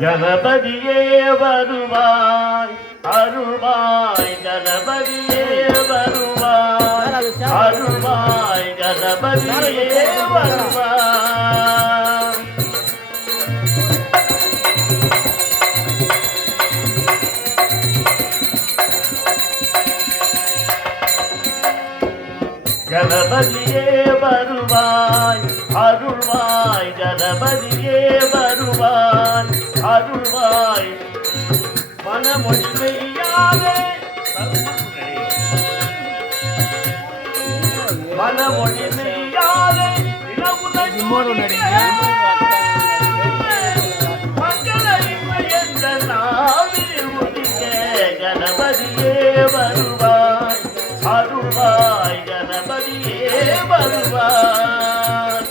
கணபதியே வருவாய் அருள்வாய், கணபதியே வருவாய் அருள்வாய், கணபதியே வருவாய். கணபதியே வருவாய் அருள்வாய், கணபதியே வருவாய் அருள்வாய். மனமொழி மெய்யாலே மனமொழி மெய்யாலே மங்கள என்ற நாவில் உதிக்க கணபதியே வருவாய் அருள்வாய், கணபதியே வருவாய்.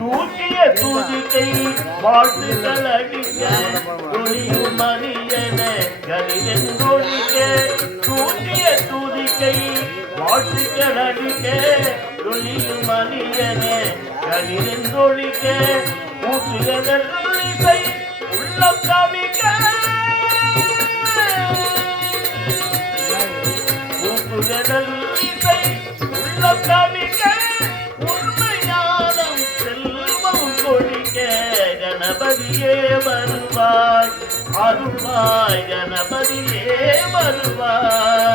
தூக்கிய தூதிக்கை வாழ்த்துக்கள் அடிக்க துணியும் மணியன கலிதொழிக்க, தூக்கிய தூதிக்கை வாழ்த்துக்கள் அடிக்க துணியும் மணியன கலிதொழிக்க, ஊற்றுகை உள்ளம் காமிக்க, ஊற்றுகை உள்ளம் காமிக்க, உண்மையானம் செல்வம் கொழிக்க கணபதியே வருவாய் அருள்வாய், கணபதியே வருவாய்.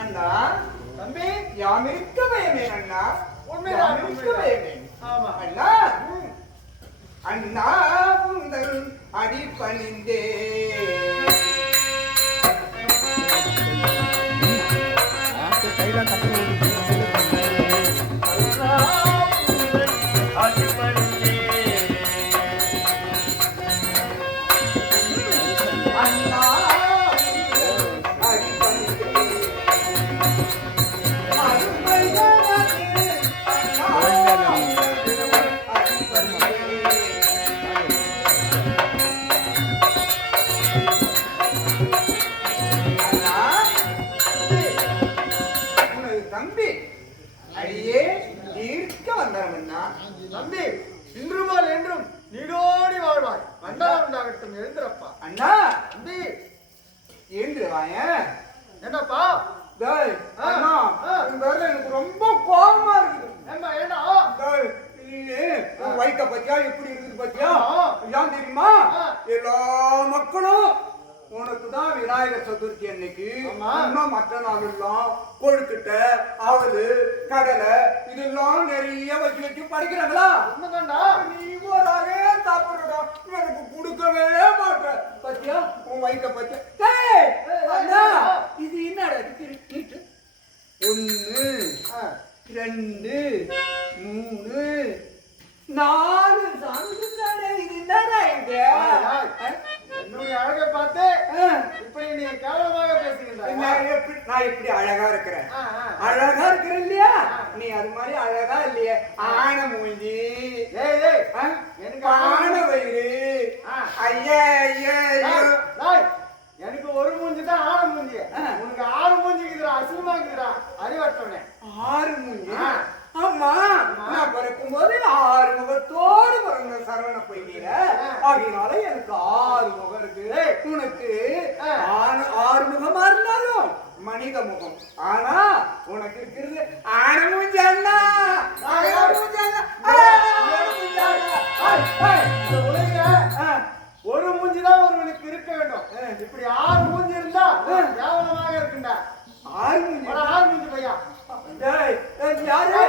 அண்ணா தம்பி யாமிருக்க பயமே அண்ணா, உண்மைதான் இருக்க பயமே. ஆமா அண்ணா, அண்ணா உங்கள் அடி பணிந்தே தம்பி அடியே தீர்க்க வந்தவன்னா தம்பி இன்றுமால் என்றும் நீடோடி வாழ்வாய், அண்ணா உண்டாகட்டும். எழுந்திரப்பா அண்ணா. தம்பி எழுந்துருவாய. என்னப்பா அண்ணா, எனக்கு ரொம்ப கோபமா இருக்குது. வைக்க பத்தியா எப்படி இருக்குது பத்தியா? ஏன் தெரியுமா? எல்லா மக்களும் உனக்குதான் விநாயகர் சதுர்த்தி அன்னைக்கு மற்ற நாள் எல்லாம் கொழுக்கிட்ட அவளு கடலை இதெல்லாம் நிறைய வச்சு வச்சு படிக்கிறாங்களா? நீ ஒராகே சாப்பிடுறா, எனக்கு கொடுக்கவே மாட்டேன் பத்தியா? உன் வைக்க பத்தியா? இது என்னடா இருக்கு? 1 2 3 4 சாமி இது என்னடா இது? என்னுடைய அழகை பார்த்து இப்படி நீ கேவலமாக பேசுகின்ற. நான் எப்படி அழகா இருக்கிறேன்? அழகா இருக்கிறேன் இல்லையா? நீ அது மாதிரி அழகா இல்லையே. ஆன மூஞ்சி, எனக்கு ஆன வயிறு. ஐயா ஐயா எனக்கு ஒரு மூஞ்சி தான் ஆன மூஞ்சி, உனக்கு 6 மூஞ்சிக்குதுடா. அசிங்கமாக்குதுடா அறிவட்டோனே. 6 மூஞ்சி? ஆமா, நான் பிறக்கும் போது 6 முகத்தோடு பிறந்தேன். சரவண பொய்கையில. ஆகையினால எனக்கு 6 முகம் இருக்கு. உனக்கு 6 முகமா இருந்தாலும் மனித முகம். ஆனா உனக்கு இருக்கிறது ஆனமுஞ்சன்னா. ஒரு மூஞ்சிதான் ஒருவனுக்கு இருக்க வேண்டும். இப்படி 6 மூஞ்சி இருந்தா கேவலமாக இருக்குண்டா. 6 மூஞ்சி 6 மூஞ்சி பையா. யாரு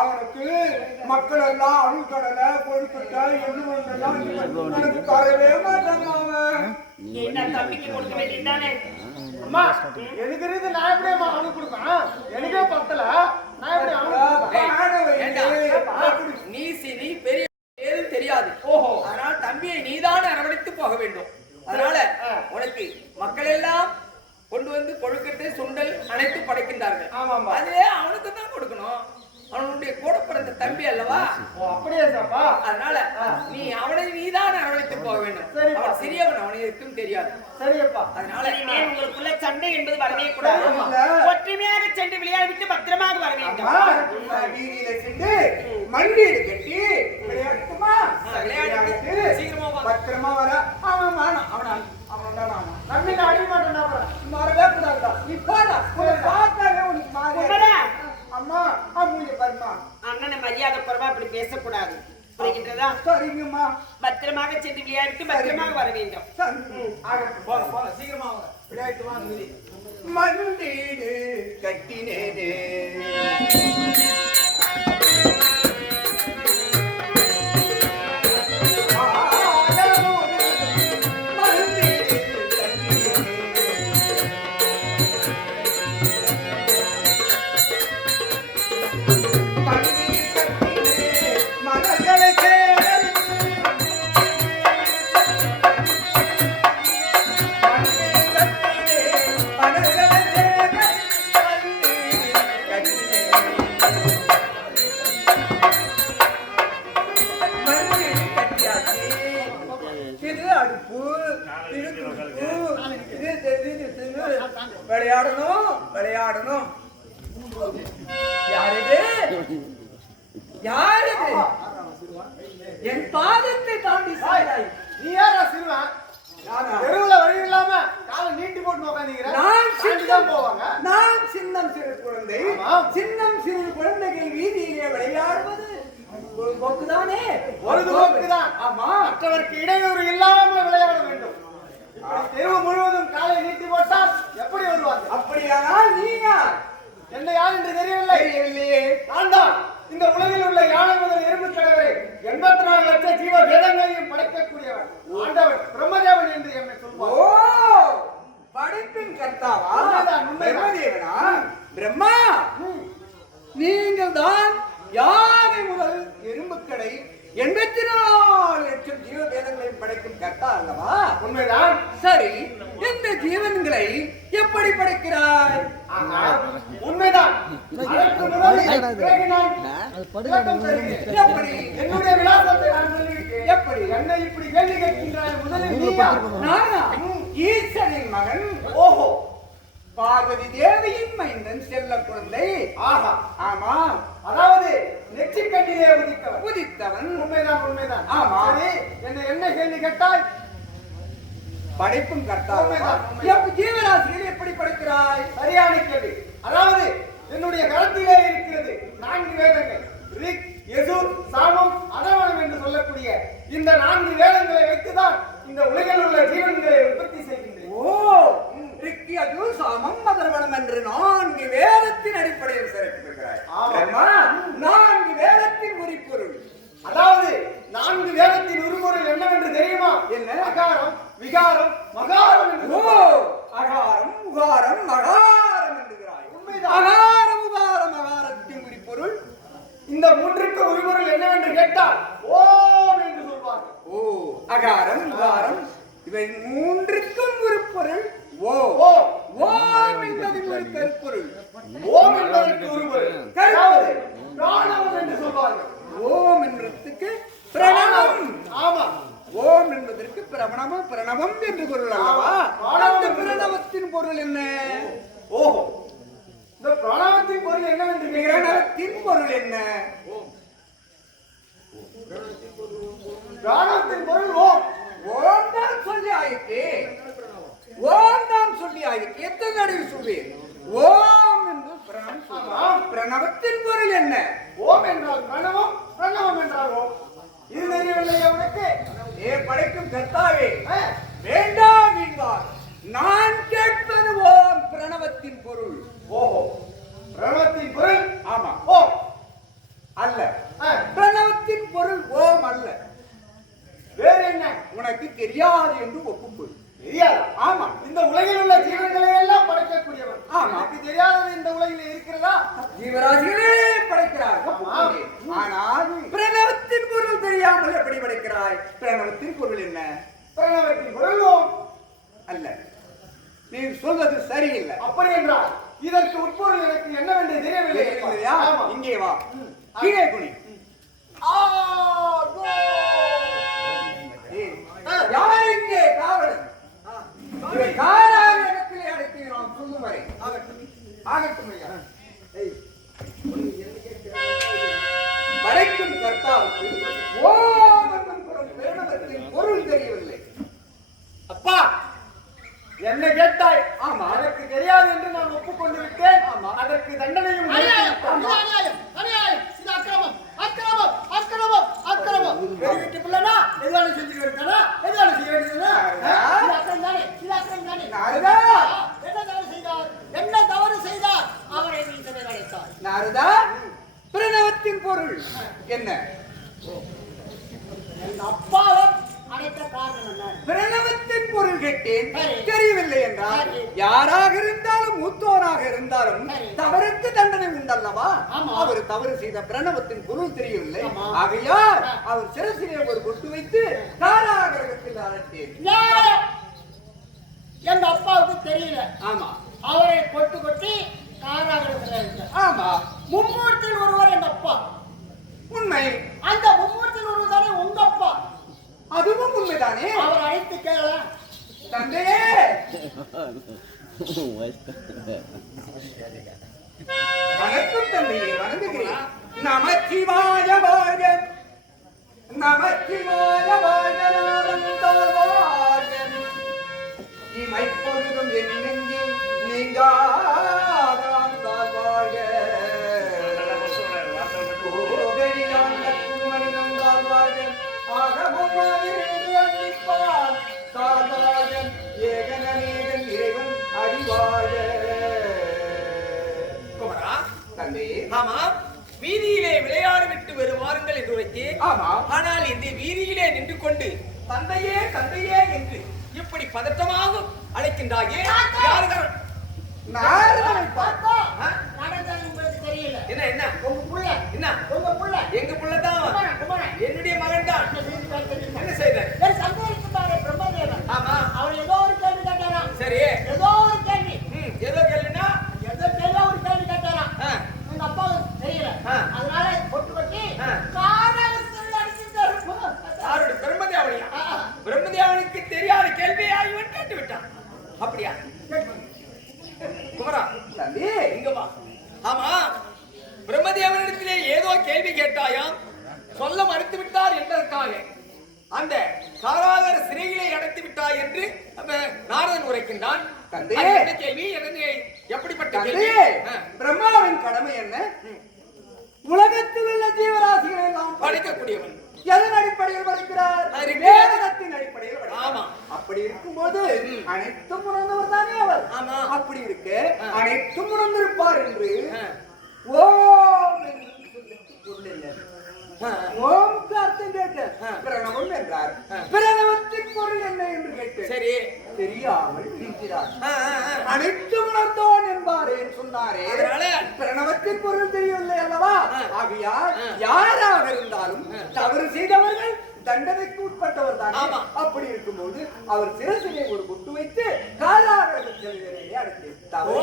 அவனுக்கு மக்கள் எல்லாம் அழுக்கடலை கொழுக்கட்டை எண்ணெய் தரவே மாட்டாங்க. என்ன தம்பிக்கு கொடுக்க வேண்டியதானே? அம்மா எனக்கு இருந்து நான் எப்படி அம்மா அணு கொடுப்பேன்? எனக்கே பத்தல. நான் எப்படி நீ சினி பெரிய ஏதும் தெரியாது. ஓஹோ, அதனால தம்பியை நீதான் அரவணைத்து போக வேண்டும். அதனால உனக்கு மக்கள் எல்லாம் கொண்டு வந்து கொழுக்கட்டை சுண்டல் அனைத்து படைக்கின்றார்கள். ஆமாமா, அதுவே அவனுக்கு தான் கொடுக்கணும். அவனுடைய கூட பிறந்த தம்பி அல்லவா? அப்படியே சாப்பா. அதனால நீ அவனை நீதான் அரவணைத்து போக வேண்டும். அவன் சிறியவன், அவனுக்கும் தெரியாது. சரியப்பா. அதனால உங்களுக்குள்ள சண்டை என்பது வரவே கூடாது. ஒற்றுமையாக சென்று விளையாடிவிட்டு பத்திரமாக வர வேண்டும். வீதியில சென்று மண்டியடு கட்டி விளையாட்டுமா விளையாடிட்டு சீக்கிரமா பத்திரமா வர. அவன் அவன் நம்பி நான் அடிக்க மாட்டேன்டா. மறவே கூடாதுடா. நீ போடா, பார்த்தாலே உனக்கு மாறி. அம்மா அம்முங்க பாருமா. அண்ணனை மரியாதை குறைவா அப்படி பேசக்கூடாது. புரிகின்றதா? சரிங்கம்மா. பத்திரமாக சென்று விளையாடிட்டு பத்திரமாக வர வேண்டும். சீக்கிரமா விளையாட்டு வாங்க. மண்டீடு கட்டினேனே விளையாடணும் விளையாடணும். யாரது யாரது என் பாதத்தை தாண்டி சாய்? நீ யாரா சிறுவன்? தெருவுல வழி இல்லாம காலை நீட்டி போட்டு உட்காந்துக்கிறேன். நான் சின்னம் சிறு குழந்தை. சின்னம் சிறு குழந்தைகள் வீதியிலே விளையாடுவது ஒரு போக்குதானே? ஒரு போக்குதான். ஆமா, மற்றவருக்கு இடையூறு இல்லாம விளையாட வேண்டும். தெருவு முழுவதும் காலை நீட்டி போட்டால் எப்படி வருவாங்க? அப்படியானால் நீ யார்? என்ன யார் என்று தெரியவில்லை. நான் தான் இந்த உலகில் உள்ள யானை முதல் எறும்பு கடவுளை 84 லட்சம் ஜீவ வேதங்களையும் படைக்கக்கூடியவன் ஆண்டவன் பிரம்மதேவன் என்று என்னை சொல்வார். ஓ, படைப்பின் கர்த்தாவா? பிரம்மதேவனா? பிரம்மா, நீங்கள் தான் யானை முதல் எறும்புக்கடை 84 லட்சம் ஜீவ வேதங்களையும் படைக்கும் கர்த்தா அல்லவா? உண்மைதான். சரி, இந்த ஜீவன்களை எப்படி படைக்கிறாய்? உண்மைதான். அதற்கு முதலில் பிறகு நான் விளக்கம் தருகிறேன். எப்படி? என்னுடைய விலாசத்தை நான் சொல்லிவிட்டேன். எப்படி? என்னை இப்படி கேள்வி கேட்கின்றாய்? முதலில் நீ யார்? நானா? ஈசனின் மகன். ஓஹோ, பார்வதி தேவியின் மைந்தன் செல்ல குழந்தை. ஆஹா, ஆமா, அதாவது நெற்றிக்கட்டிலே உதித்தவன். உதித்தவன். உண்மைதான் உண்மைதான். ஆமா. சரி, என்ன கேள்வி கேட்டாய்? படைப்பும் கர்த்தா. உண்மைதான். ஜீவராசிகள் எப்படி படைக்கிறாய்? சரியான கேள்வி. அதாவது என்னுடைய கரத்திலே இருக்கிறது 4 வேதங்கள். ரிக், யஜுர், சாமம், அதர்வணம் என்று சொல்லக்கூடிய இந்த 4 வேதங்களை வைத்துதான் இந்த உலகில் உள்ள ஜீவன்களை உற்பத்தி செய்கின்றேன். ஓ, ரிக், யஜுர், சாமம், அதர்வணம் என்று 4 வேதத்தின் அடிப்படையில் சிறப்பிக்கிறாய். ஆமா. 4 வேதத்தின் உரிப்பொருள். அதாவது 4 வேதத்தின் உருப்பொருள் என்னவென்று தெரியுமா? என்ன? அகாரம், விகாரம், மகாரம் என்று. ஓ, அகாரம், உகாரம், மகாரம் என்கிறாய். உண்மைதான். அகாரம், உகாரம், மகாரத்தின் உரிப்பொருள் இந்த 3க்கு இவை மூன்றுக்கும் ஒரு பொருள் ஓ. ஓம் என்பதின் ஒரு கருப்பொருள். ஓம் என்பதற்கு ஒரு பொருள். அதாவது பிராணவம் என்று சொல்வார்கள். ஓம் என்பதற்கு பிரணவம். ஆமா. ஓம் என்பதற்கு பிரணவம் பிரணவம் என்று பொருள் அல்லவா? அந்த பிரணவத்தின் பொருள் என்ன? ஓஹோ, இந்த பிராணவத்தின் பொருள் என்னவென்று பிரணவத்தின் பொருள் என்ன? பிராணவத்தின் பொருள் ஓம். ஓம் தான் சொல்லி ஆயிற்று. ஓம் தான் சொல்லி ஆயிற்று. எத்தனை தடவை சொல்வேன்? ஓம் என்று பிரணவம் சொல்லலாம். பிரணவத்தின் பொருள் என்ன? ஓம் என்றால் பிரணவம், பிரணவம் என்றால் ஓம். இது தெரியவில்லையா உனக்கு? படைக்கும் கர்த்தாவே, ஆ, வேண்டாம் என்றார். நான் கேட்பது ஓம் பிரணவத்தின் பொருள். ஓஹோ, பிரணவத்தின் பொருள் ஆமா, ஓம் அல்ல. ஆ, பிரணவத்தின் பொருள் ஓம் அல்ல. வேறு என்ன? உனக்கு தெரியாது என்று ஒப்புக்கொள். தெரியாதா? ஆமா, இந்த உலகில் உள்ள ஜீவன்களை எல்லாம் படைக்கக்கூடியவன். ஆமா. எனக்கு தெரியாதது இந்த உலகில் இருக்கிறதா? ஜீவராசிகளே படைக்கிறார். ஆமா. ஆனால் பிரணவத்தின் பொருள் தெரியாமல் எப்படி படைக்கிறாய்? பிரணவத்தின் பொருள் என்ன? பிரணவத்தின் பொருள் ஓம் அல்ல. நீ சொல்வது சரியில்லை. அப்படி என்றால் இதற்கு உட்பொருள் எனக்கு என்னவென்று தெரியவில்லை. தெரியவில்லையா? ஆமா. இங்கே வா, கீழே குனி. ஆ, கோ. யார் இங்கே காவலன்? இதை காராக இடத்திலே அடைக்கிறோம். சொல்லும் வரை ஆகட்டும் ஐயா. படைக்கும் கர்த்தாவுக்கு ஓம் என்னும் பிரணவத்தின் பொருள் தெரியவில்லை. அப்பா, என்ன கேட்டாய்? ஆமா. எனக்கு தெரியாது என்று நான் ஒப்புக்கொண்டு விட்டேன். ஆமா. அதற்கு தண்டனையும் அநியாயம், கொடுத்து இது விட்டான். அநியாயம், அநியாயம், இது அக்கிரமம், அக்கிரமம், அக்கிரமம், அக்கிரமம். பெரிய வீட்டு பிள்ளைனா எதுவான செஞ்சுட்டு இருக்கானா? எதுவான செய்ய வேண்டியதுனா? இது அக்கிரமம் தானே, இது அக்கிரமம் தானே. நாரதா, என்ன தவறு செய்தார்? என்ன தவறு செய்தார்? அவரை நீ சிறை அடைத்தார். நாரதா, பிரணவத்தின் பொருள் என்ன? என் அப்பாவை அடைத்த காரணம் என்ன? பிரணவத்தின் பொருள் கேட்டேன். சரி. தெரியவில்லை என்றால் சரி. யாராக இருந்தாலும் மூத்தோராக இருந்தாலும் சரி. தவறுக்கு தண்டனை உண்டல்லவா? ஆமா. அவர் தவறு செய்த பிரணவத்தின் பொருள் தெரியவில்லை. ஆமா. ஆகையால் அவர் சிரசிலே ஒரு கொட்டு வைத்து காராகிரகத்தில் அழைத்தேன். நியாயம். எங்க அப்பாவுக்கு தெரியல. ஆமா, அவரை கொட்டு கொட்டி காராகிரகத்தில் ஆமா, மும்மூர்த்தியில் ஒருவர் எங்க அப்பா. உண்மை. அந்த மும்மூர்த்தியில் ஒருவர் தானே உங்க அப்பா. அதுவும் உண்மைதானே? அவர் அழைத்து கேள. தந்தையே, வணக்கம் தந்தையே, வணங்குகிறேன். நமச்சிவாய வாழ்க, நமச்சிவாய வாழ்க, நாதந்தால் வாழ்க. இமைப்பொழுதும் என் நெஞ்சில் நீங்காதான் தாழ் வாழ்க. கோகரியான் நட்பு மனிதன் தாழ் வாழ்க. ஆகமும் மாதிரி அன்னிப்பான் தாழ் வாழ்க. ஏகனேகன் இறைவன் அடிவாழ்க. குமரா, தந்தையே, ஆமா, வீதியிலே விளையாடு விட்டு வருவாருங்கள் என்று வைத்தேன். ஆமா, ஆனால் இந்த வீதியிலே நின்று கொண்டு தந்தையே தந்தையே என்று இப்படி பதட்டமாக அழைக்கின்றாயே, யாருகள்? நாரதனை பார். பார்த்தா நடந்தது உங்களுக்கு தெரியல. என்ன என்ன உங்க புள்ள, என்ன? உங்க புள்ள எங்க புள்ளதான், குமரன், குமரன். என்னுடைய மகன் தான். என்ன செய்திருக்காரு தெரியுமா? என்ன செய்த? வேறு சந்தேகித்தாரே பிரம்மதேவன். ஆமா, அவர் ஏதோ ஒரு கேள்வி கேட்டாராம். சரி. ஏதோ ஒரு கேள்வி, ஏதோ கேளுனா ஏதோ ஒரு கேள்வி கேட்டாராம். எங்க அப்பாவுக்கு தெரியல. ஆ. அதனால கொட்டு கொட்டி ஆ. காராகிரகத்தில் அடிச்சிட்டாரு. யாருடைய பிரம்மதேவனையா? பிரம்மதேவனுக்கு தெரியாத கேள்வியை இவன் கேட்டு விட்டான். அப்படியா குமரா? தம்பி, இங்க வா. ஆமா, பிரம்மதேவனிடத்திலே ஏதோ கேள்வி கேட்டாயாம், சொல்ல மறுத்து விட்டார் என்பதற்காக அந்த காராகர சிறையிலே அடைத்து விட்டாய் என்று நாரதன் உரைக்கின்றான். தந்தை. அது என்ன கேள்வி? எப்படிப்பட்ட கேள்வி? தந்தையே, பிரம்மாவின் கடமை என்ன? உலகத்தில் உள்ள ஜீவராசிகளை எல்லாம் படைக்கக்கூடியவன். எதன் அடிப்படையில் படிக்கிறார்? அது வேதத்தின் அடிப்படையில் படிக்கிறார். ஆமா. அப்படி இருக்கும்போது அனைத்தும் உணர்ந்தவர் தானே அவர். ஆமா. அப்படி இருக்க அனைத்தும் உணர்ந்திருப்பார் என்று ஆ. ஓம் என்று சொல்லிட்டு பொருள் என்ன? ஆ. ஓம்க்கு அர்த்தம் கேட்ட பிரணவம் என்றார். பிரணவத்தின் பொருள் என்ன என்று கேட்டு சரி. தெரியாமல் இருக்கிறார். ஆ, ஆ, ஆ. அனைத்து உணர்ந்தோன் என்பாரேன் சொல்லும் சொன்னாரே, அதனால பிரணவத்தின் பொருள் தெரியவில்லை அல்லவா? ஆகையால் யாராக இருந்தாலும் தவறு செய்தவர்கள் தண்டனைக்கு உட்பட்டவர் தான். ஆமா. அப்படி இருக்கும்போது அவர் சிரசிலே ஒரு குட்டு வைத்து காலாக சிறையிலே அடைத்து ஓ,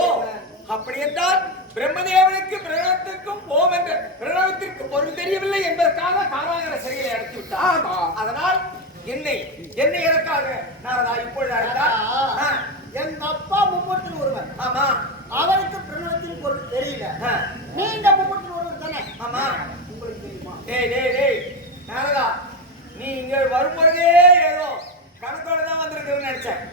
அப்படி என்றால் பிரம்மதேவனுக்கு பிரணவத்திற்கும் ஓம் என்ற பிரணவத்திற்கு பொருள் தெரியவில்லை என்பதற்காக காராகர சிறையிலே அடைத்து விட்டார். அதனால் என்னை எதற்காக நாரதா இப்பொழுது அழைத்தார்? என் அப்பா மும்மூர்த்தியில் ஒருவர். ஆமா. அவருக்கு பிரணவத்தின் பொருள் தெரியல. நீங்க மும்மூர்த்தியில் ஒருவர் தானே? ஆமா. உங்களுக்கு தெரியுமா? டேய் நாரதா, நீ இங்க வரும்பொழுதே ஏதோ கணக்கோட தான் வந்திருக்கிறேன்னு நினைச்சேன்.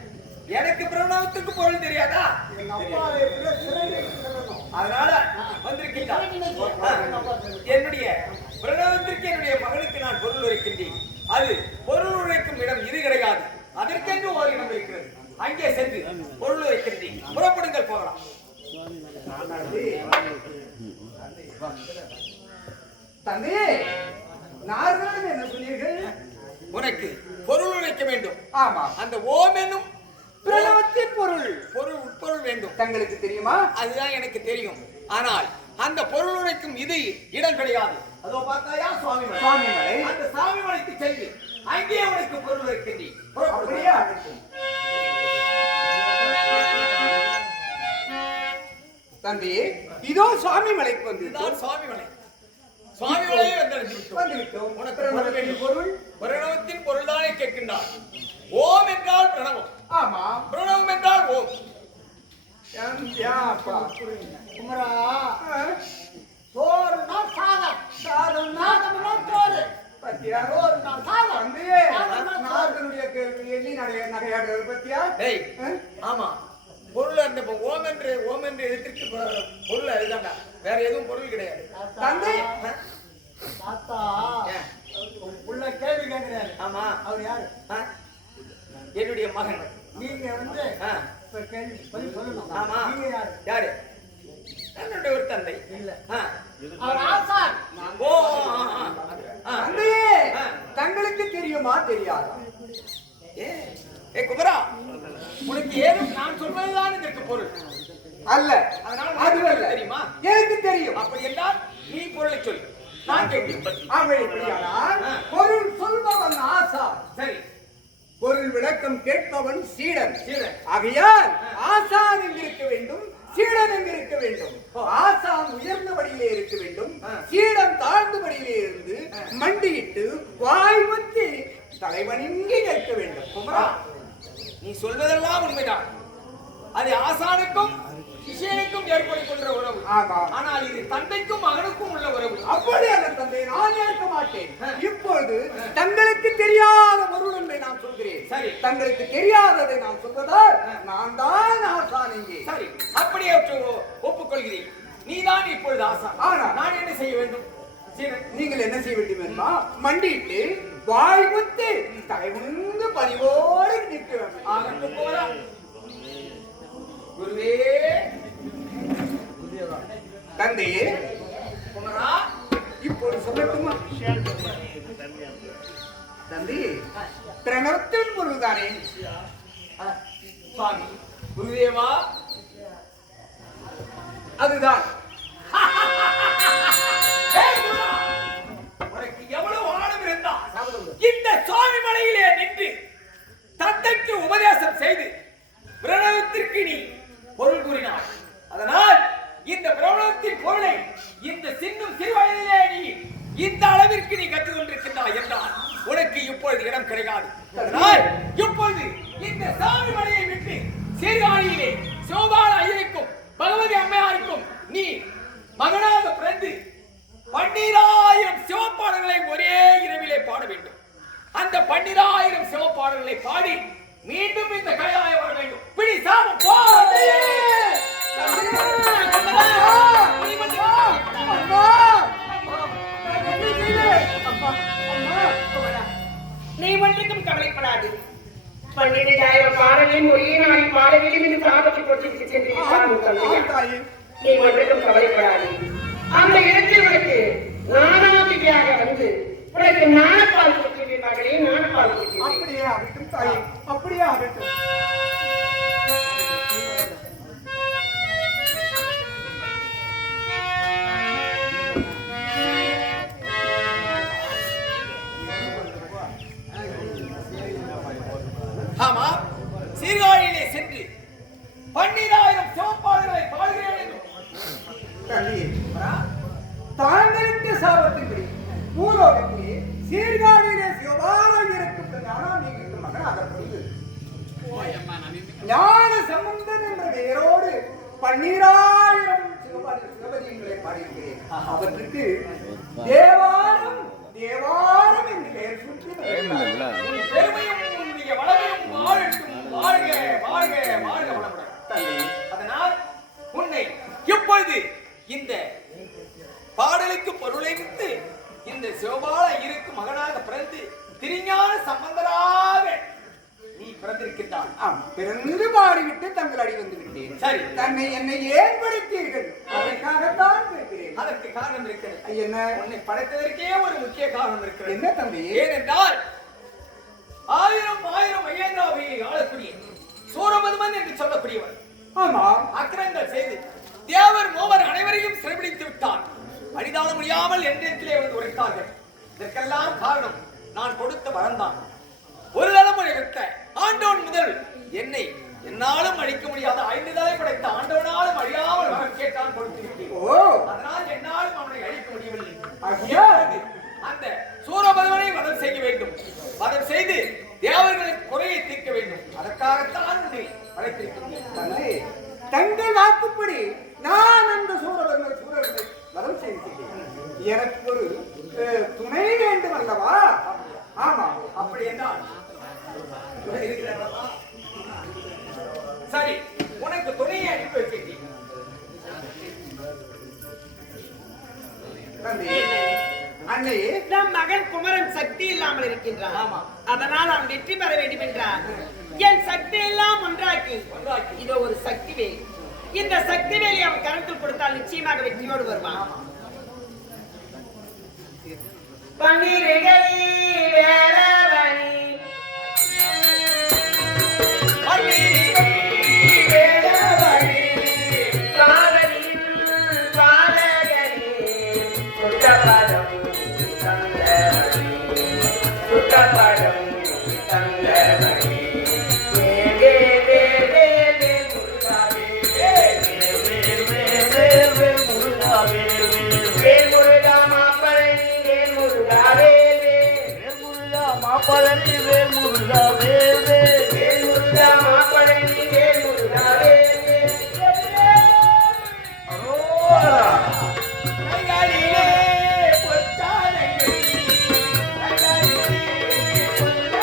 எனக்கு பிரணவத்துக்கு பொருள் தெரியாதா? எங்க அப்பாவை எப்படியோ சிறையில் சொல்லணும். அதனால வந்திருக்கீங்களா? என்னுடைய பிரணவத்திற்கு என்னுடைய மகனுக்கு நான் பொருள் உரைக்கின்றேன். அது பொருள் உரைக்கும் இடம் இது கிடையாது. அதற்கென்று ஒரு இடம் இருக்கிறது. அங்கே சென்று பொருள் உரைக்கின்றேன். புறப்படுங்கள், போகலாம். தந்தையே, நாரதன் என்ன சொன்னீர்கள்? உனக்கு பொருள் உரைக்க வேண்டும். ஆமா. அந்த ஓம் என்னும் பிரணவத்தின் பொருள் உட்பொருள் வேண்டும். தங்களுக்கு தெரியுமா? அதுதான் எனக்கு தெரியும். ஆனால் அந்த பொருள் உரைக்கும் இது இடம் கிடையாது. அதோ பார்த்தாயா சுவாமிமலை. சுவாமிமலை. அந்த சுவாமிமலைக்கு சென்று அங்கே உனக்கு பொருள் உரைக்கின்றேன். அப்படியே அழைக்கும். தந்தையே, இதோ சுவாமிமலைக்கு வந்து இதுதான் சுவாமிமலை. சுவாமிமலையை வந்துவிட்டோம். உனக்கு பிரணவத்தின் பொருள் பிரணவத்தின் பொருள் தானே கேட்கின்றார். ஓம் என்றால் பிரணவம், ஆமா. பிரணவம் என்றால் ஓம். குமரா, சோறுனா சாதம், சாதம்னா சோறு. பத்தியா? சோறுனா சாதம். தந்தையே, நாரதனுடைய கேள்வி எண்ணி நகையாடுறது பத்தியா? டேய், ஆமா, பொருள் அந்த ஓம் என்று எழுத்திற்கு பொருள் அதுதான்டா. வேற எதுவும் பொருள் கிடையாது. தந்தை, தாத்தா உள்ள கேள்வி கேட்கிறாரு. ஆமா. அவர் யாரு? என்னுடைய மகன். நீங்க வந்து இப்ப கேள்வி பதில் சொல்லணும். ஆமா. நீங்க யாரு? யாரு? என்னுடைய ஒரு தந்தை. இல்ல. ஆ. அவர் ஆசான். ஓ, தந்தையே, தங்களுக்கு தெரியுமா தெரியாதா? ஏ குமரா, உனக்கு ஏதும் நான் சொல்வதுதான் இதற்கு பொருள் அல்ல. அதனால அது உனக்கு அல்ல. தெரியுமா? எனக்கு தெரியும். அப்படி என்றால் நீ பொருளை சொல், நான் கேட்கிறேன். அவள் எப்படியானால் பொருள் சொல்பவன் ஆசா, சரி. பொருள் விளக்கம் கேட்பவன் சீடன். சீடன். ஆகையால் ஆசான் எங்க இருக்க வேண்டும், சீடன் எங்க இருக்க வேண்டும். ஆசான் உயர்ந்த படியிலே இருக்க வேண்டும், சீடன் தாழ்ந்த படியிலே இருந்து மண்டியிட்டு வாய் வச்சு தலைவனிங்கி நிற்க வேண்டும். குமரா, நீ சொல்வதெல்லாம் உண்மைதான். அது ஆசானுக்கும் சிஷியனுக்கும் ஏற்படுகின்ற உறவு. ஆமா. ஆனால் இது தந்தைக்கும் மகனுக்கும் உள்ள உறவு. அப்படி அந்த தந்தை நான் ஏற்க மாட்டேன். இப்பொழுது தங்களுக்கு தெரியாத பொருள் ஒன்றை நான் சொல்கிறேன். சரி. தங்களுக்கு தெரியாததை நான் சொல்வதால் நான் தான் ஆசான் இங்கே. சரி, அப்படியே ஒப்புக்கொள்கிறேன். நீதான் இப்பொழுது ஆசான். ஆனா நான் என்ன செய்ய வேண்டும்? சீடன், நீங்கள் என்ன செய்ய வேண்டும் என்றா மண்டிட்டு வாய் குத்து தலைமுந்து பணிவோடு நிற்க வேண்டும். ஆகட்டும் குமரா. குருவே, தந்தையே, குமரா, இப்போது சொல்லட்டுமா? தந்தையே, பிரணவத்தின் பொருள் தானே? சுவாமி, குருதேவா, அதுதான். உனக்கு எவ்வளவு ஆழம் இருந்தா இந்த சுவாமி மலையிலே நின்று தந்தைக்கு உபதேசம் செய்து பிரணவத்திற்கு நீ பொருள் கூறினாய். அதனால் இந்த பிரணவத்தின் பொருளை இந்த சின்னும் சிறுவயதிலே நீ இந்த அளவிற்கு நீ கற்றுக்கொண்டிருக்கின்றாய் என்றால் உனக்கு இப்பொழுது இடம் கிடைக்காது. அதனால் இப்பொழுது இந்த சாமி மலையை விட்டு சீர்காழியிலே சிவபால ஐயருக்கும் பகவதி அம்மையாருக்கும் நீ மகனாக பிறந்து 12,000 சிவப்பாடல்களை ஒரே இரவிலே பாட வேண்டும். அந்த 12,000 சிவப்பாடல்களை பாடி மீண்டும் இந்த கைலாயம் வர வேண்டும். பிடி சாமம் போ. நீ மட்டும் கவலைப்படாது. 12,000 பாடலின் ஒரே நாளில் பாட வேண்டும் என்று சாபத்தை கொடுத்து சென்று நீ மட்டும் கவலைப்படாது. அந்த இடத்தில் உனக்கு நானாதிரியாக வந்து உனக்கு நாணப்பால் கொடுக்கிறேன் மகளே, நாணப்பால் கொடுக்கிறேன். அப்படியே ஆகட்டும் தாயே, அப்படியே ஆகட்டும். பாகவத்தின்படி பூலோகத்திலே சீர்காழியிலே சிவபாலம் இருக்கும் ஞானாம்பிகைக்கு மகன் அதை புரிந்து ஞான சம்பந்தன் என்ற பெயரோடு 12,000 சிவபதியங்களை பாடியிருக்கிறேன். அவற்றுக்கு தேவாரம் தேவாரம் என்று பெயர் சூட்டி பெருமையும் உன்னுடைய வளமையும் வாழட்டும். வாழ்க வாழ்க வாழ்க வளமுடன். அதனால் உன்னை இப்பொழுது இந்த பாடலுக்கு பொருளைவித்து இந்த சிவபால இருக்கு மகனாக பிறந்து திருஞான சம்பந்தராக நீ பிறந்திருக்கின்றான். பிறந்து பாடிவிட்டு தங்கள் அடி வந்து விட்டேன். சரி, தன்னை என்னை ஏன் படைத்தீர்கள்? அதற்காகத்தான் கேட்கிறேன். அதற்கு காரணம் இருக்கிறது. என்ன? உன்னை படைத்ததற்கே ஒரு முக்கிய காரணம் இருக்கிறது. என்ன தம்பி? ஏனென்றால் 1000 மகேந்திராவையை ஆளக்கூடிய சூரபதுமன் என்று சொல்லக்கூடியவர் ஆமா அக்கிரங்கள் செய்து தேவர் மூவர் அனைவரையும் சிறைபிடித்து விட்டார். அடிதாள முடியாமல் என்றிலே வந்து உரைத்தார்கள். இதற்கெல்லாம் காரணம் நான் கொடுத்த வரம்தான். ஒரு தலைமுறை கட்ட ஆண்டவன் முதல் என்னை என்னாலும் அழிக்க முடியாத 5 தலை படைத்த ஆண்டவனாலும் அழியாமல் வரம் கேட்டான் கொடுத்திருக்கிறேன். அதனால் என்னாலும் அவனை அழிக்க முடியவில்லை. அந்த சூரபதுமனை வதம் செய்ய வேண்டும். வதம் செய்து தேவர்களுக்கு குறையை தீர்க்க வேண்டும். அதற்காகத்தான் உன்னை அழைத்திருக்கிறேன். தங்கள் வாக்குப்படி நான் அந்த சூரபதுமனை வதம் செய்திருக்கிறேன். எனக்கு ஒரு துணை வேண்டும் அல்லவா? ஆமா, அப்படி என்றால் சரி, உனக்கு துணையை அனுப்பி வச்சிருக்கேன். அன்னையே, நம் மகன் குமரன் சக்தி இல்லாமல் இருக்கின்றான். ஆமா, அதனால் அவன் வெற்றி பெற வேண்டும் என்றார். என் சக்தி எல்லாம் ஒன்றாக்கி இதோ ஒரு சக்தி வேல். இந்த சக்தி வேலை அவன் கருத்தில் கொடுத்தால் நிச்சயமாக வெற்றியோடு வருவான். பன்னிரகை வேலவனி மாப்பழனி வேல் முருகா வேல் வேல் வேல் முருகா மாப்பழனி வேல் முருகா வேல் வேல். கைகளிலே பொற்சாரங்கள், கைகளிலே பொற்சாரங்கள்.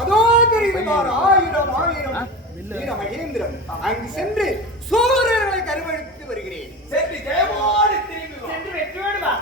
அதோ தெரியுமாறு 1000 வீர மகேந்திரம் அங்கு சென்று சூரர்களை கருவழித்து வருகிறேன். சென்று ஜெயமோடு திரும்பி வா. சென்று வெற்றியோடு வா.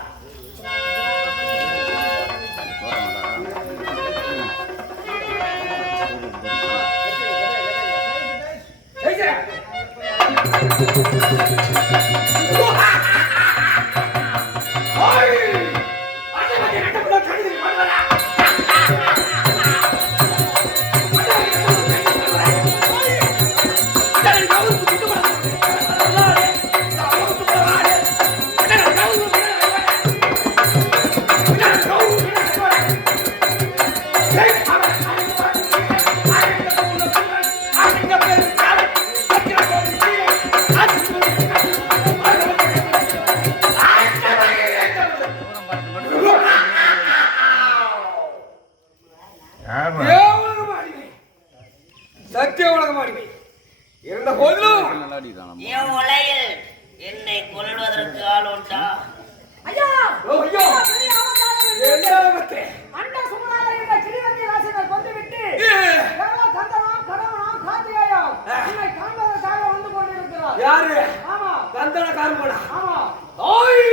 சத்திய உலகமாடிவை இருந்த போதிலும் என் உலகில் என்னை கொல்வதற்கு ஆள் உண்டா? ஐயா ஐயோ என்ன ஆபத்து? அண்ட சுமராக இருந்த கிரிவந்தி ராசிகள் கொண்டுவிட்டு கந்தனாம் கடவுளாம் காத்தியாயாம் உன்னை காண்பதற்காக வந்து கொண்டிருக்கிறார். யாரு? ஆமா, கந்தன கார்மடா. ஆமா. ஓய்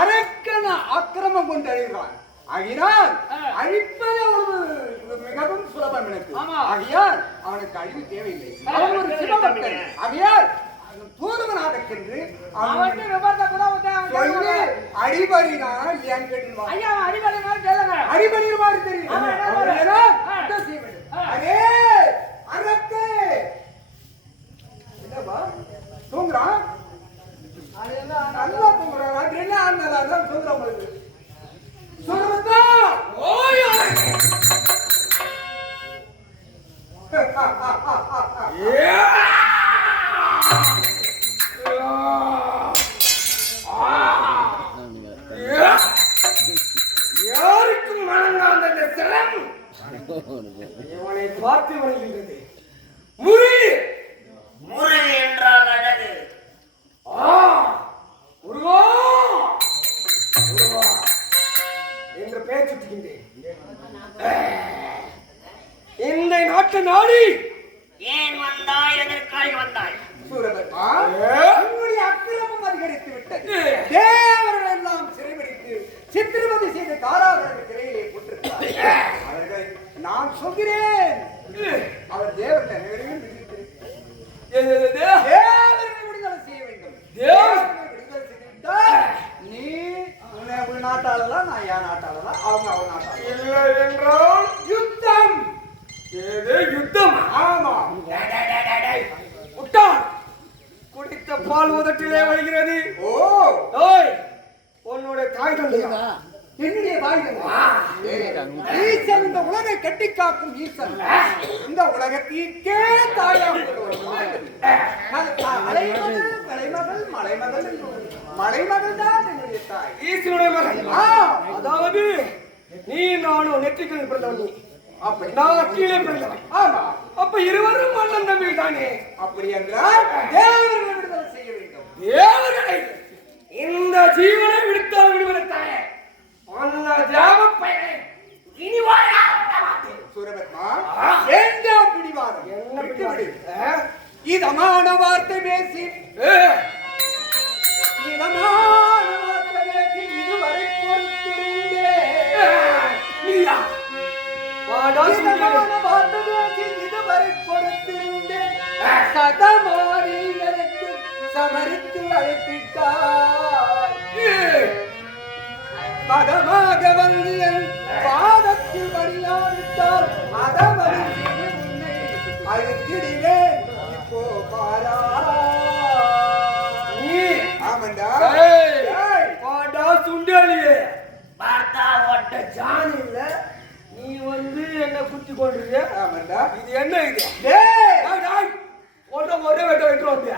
அரக்கன ஆக்கிரமம் கொண்டு அழிவான். ஆகினால் அழிப்பது அவனுக்கு மிகவும் சுலபம் எனக்கு. ஆகையால் அவனுக்கு அழிவு தேவையில்லை. அவன் ஒரு சிவபக்தன். ஆகையால் தூதுவனாக சென்று சொல்லி அடிபடினால் ஏன் கேட்டுவான். அடிபடிமாறு தெரியும். அதே அரக்கே தூங்குறான். நல்லா தூங்குறான். ராத்திரி என்ன ஆனதான் தூங்குறான். சொல்லுவதா யாருக்கும் வணங்காத இந்த சிரம் இவனை பார்த்து வணங்குகிறது. முறி முறை என்றால் அழகு. முருகா முருகா என்று பெயர் சுட்டுகின்றேன். இந்த நாட்டு நாடி ஏன் வந்தாய்? எதற்காக வந்தாய்? சூரபத்மா, உன்னுடைய அக்கிரமம் அதிகரித்து விட்டது. தேவர்கள் எல்லாம் சிறைபிடித்து சித்திரவதை செய்த காராகிரக சிறையிலே போட்டிருக்கிறார். அவர்கள் நான் சொல்கிறேன், அவர் தேவர்கள் அனைவரையும் தேவர்களை விடுதலை செய்ய வேண்டும். தேவர்களை விடுதலை செய்துவிட்டால் நீ உன் நாட்டாளலாம், நான் என் நாட்டாளலாம், அவங்க அவங்க நாட்டாளலாம். இல்லை என்றால் யுத்தம். ஏதே யுத்தம். ஆமா. முட்டாள், குடித்த பால் உதட்டிலே வருகிறது. ஓ, ஓய், உன்னுடைய தாய் தந்தையா? என்னுடைய வாய்கள் ஈசன் இந்த உலகை கட்டி காக்கும் ஈசன் இந்த உலகத்திற்கே தாயாக மலைமகள் மலைமகள் மலைமகள் தான் என்னுடைய தாய். ஈசனுடைய மகன். அதாவது நீ நானும் நெற்றிகள் பிறந்தவன். அப்படி நான் கீழே பிறந்தவன். ஆமா. அப்ப இருவரும் அண்ணன் தம்பி தானே. அப்படி என்றால் தேவர்களை விடுதலை செய்ய வேண்டும். தேவர்களை இந்த ஜீவனை விடுத்தால் விடுவதை தானே. சூரபத்மா, எந்த பிடிவாதம் என்ன விட்டு இதமான வார்த்தை பேசி இதமான வார்த்தை பேசி இதுவரை பொறுத்திருந்தே வார்த்தை பேசி இதுவரை பொறுத்திருந்தே சதமாரி எனக்கு சமரித்து அழைப்பிட்டார். பதமாக வந்து என் பாதத்தில் வடியாவிட்டால் அதவரை உன்னை அழைத்திடுவேன். இப்போ பாரா நீ ஆமண்டா பாடா சுண்டலியே பார்த்தா ஒட்ட ஜான் இல்ல. நீ வந்து என்ன குத்தி கொண்டிருக்க. ஆமண்டா இது என்ன இது? டேய் ஒட்ட ஒரே வெட்ட வெட்டுறோம். இது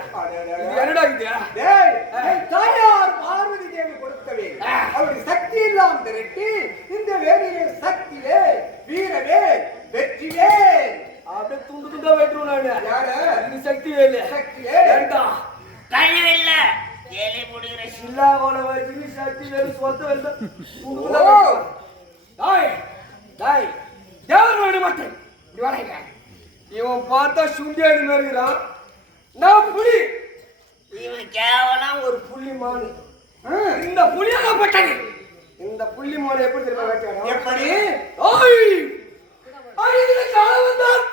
என்னடா இது? டேய் என் தாயார் பார்வதி தேவி கொடுத்தவே அவருடைய சக்தி எல்லாம் திரட்டி இந்த வேலையிலே சக்தியே வீரவே வெற்றியே அப்படியே துண்டு துண்டா வெட்டுறோம். நான் யாரு இது சக்தி வேலை. சக்தியே ஏண்டா கழிவில்ல எலி முடிகிற சில்லா கோல வச்சு சக்தி வேலை சொத்த வேலை துண்டு ஓ டாய் டாய் தேவர் வேட மாட்டேன். நீ வரங்க. இவன் பார்த்தா சுண்டியாடி மாதிரிறான். நான் புலி, இவன் கேவலம் ஒரு புள்ளி மானு. இந்த புலியாக பட்டது. இந்த புள்ளி மானை எப்படி திரும்ப வைக்கிறான்? எப்படி ஓய் அடிக்கிற காலம் வந்தான்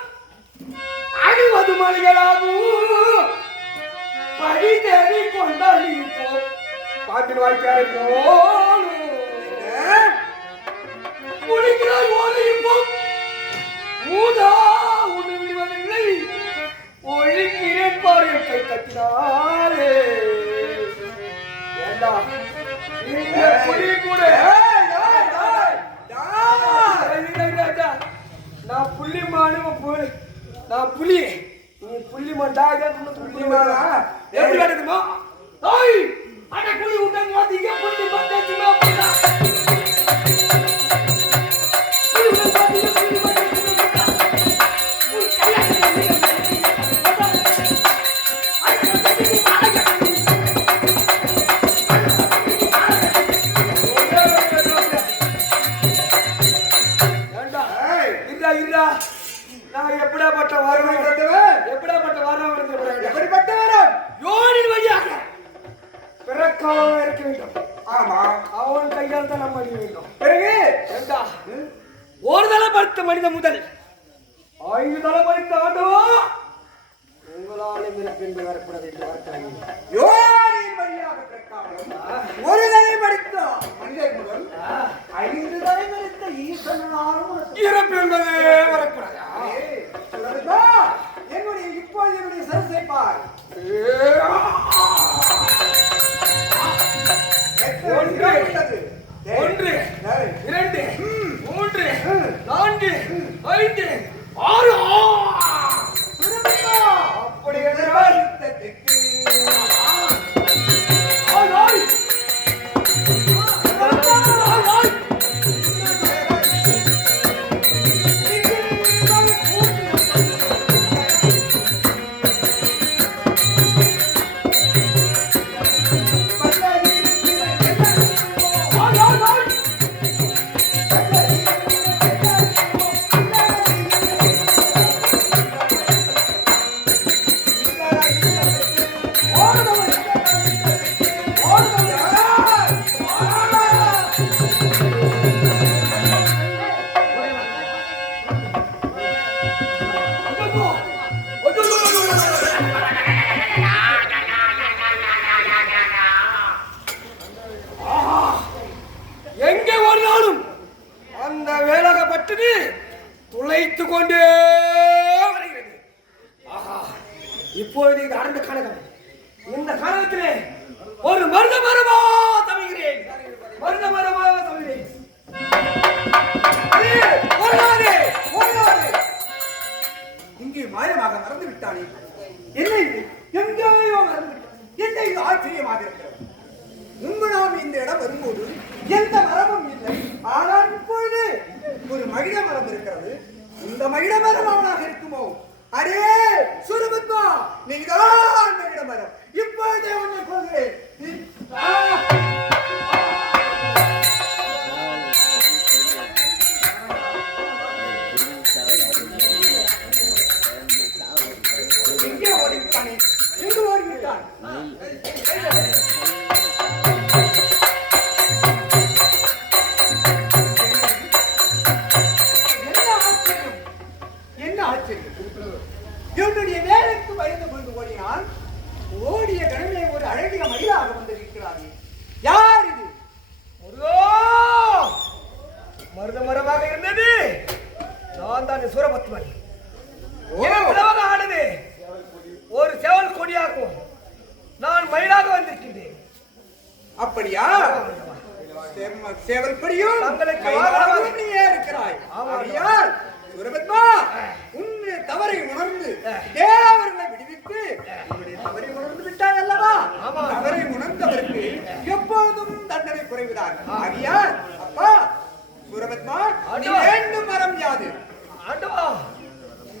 அடிவது மலைகளாகும் படி தேடி கொண்டாடி போ பாட்டில் வாய்க்காரை போலும் புலிகிறாய் ஓலையும் போ மூதா உன்னை விடுவதில்லை ஒழிக்கிறேன் பாரு கை கட்டினாலே ஏண்டா இந்த புலி கூட நான் புள்ளி மானு நான் புலி நீ புள்ளி மாண்டா புள்ளி மானா எப்படி கிடைக்குமா? ஓய் அட புலி விட்டாங்க வாத்திங்க புள்ளி மாட்டாச்சுமா புள்ளா நான் எப்படிப்பட்ட வரணும் எப்படிப்பட்ட வரணும் எப்படிப்பட்ட வரம் யோனி வழியாக ஆமா, அவன் கையால் தான் நம்ம அடி வேண்டும். பிறகு ஏண்டா, ஒரு தலை படுத்த மனித முதல் 5 தலை பறித்த ஆண்டவா, உங்களாலும் இருக்கின்ற வரக்கூடாது என்று வரக்கூடாது. யோனியின் வழியாக பிறக்காமலும் ஒரு தலை படித்த மனிதர் முதல் 5 தலை படித்த ஈசனாலும் இறப்பு என்பது வரக்கூடாதா? என்னுடைய இப்போது என்னுடைய சரசை பார். ஒன்று, 1, 2, 3, 4, 5, 6. அப்படி என்றால் யுத்தத்துக்கு எங்கே ஒரு நாளும் அந்த வேலகப்பட்டது துளைத்து கொண்டே வருகிறது. ஆஹா, இப்பொழுது இது அடர்ந்த கனகம். இந்த கனகத்திலே ஒரு மருத மரமா தமிழ்கிறேன். மருத மரமா தமிழ்கிறேன். இங்கே மாயமாக மறந்து விட்டானே. என்ன இது? எங்கேயோ மறந்து விட்டான். என்ன இது ஆச்சரியமாக இருக்கிறது. முன்பு நாம் இந்த இடம் வரும்போது எந்த மரமும் இல்லை. ஆனால் இப்பொழுது ஒரு மகிழ மரம் இருக்கிறது. இந்த மகிழ மரம் அவனாக இருக்குமோ? அரே சுரபத்மா, நீதான் மகிழ மரம். இப்பொழுதே உன்னை கொள்கிறேன். எங்கே ஓடிவிட்டானே? எங்கு ஓடிவிட்டான்? என்ன ஆச்சரியம்! என்னுடைய வேலைக்கு பயந்து கொண்டு ஓடினால் ஓடிய கடமை ஒரு அழகிய மயிலாக வந்திருக்கிறாரே. யார் இது? மருத மரமாக இருந்தது நான் தான் சூரபத்மன். ஆனது ஒரு செவல் கொடியாகும். நான் மயிலாக வந்திருக்கின்றேன். அப்படியா? சேவல் படியும் தங்களுக்கு வாகனமாகவும் நீயே இருக்கிறாய். ஆகையால் சூரபத்மா, உன்னுடைய தவறை உணர்ந்து தேவர்களை விடுவித்து உன்னுடைய தவறை உணர்ந்து விட்டாய் அல்லவா? தவறை உணர்ந்தவருக்கு எப்போதும் தண்டனை குறைவுதான். ஆகையால் அப்பா சூரபத்மா, நீ வேண்டும் மரம் யாது? ஆண்டவா,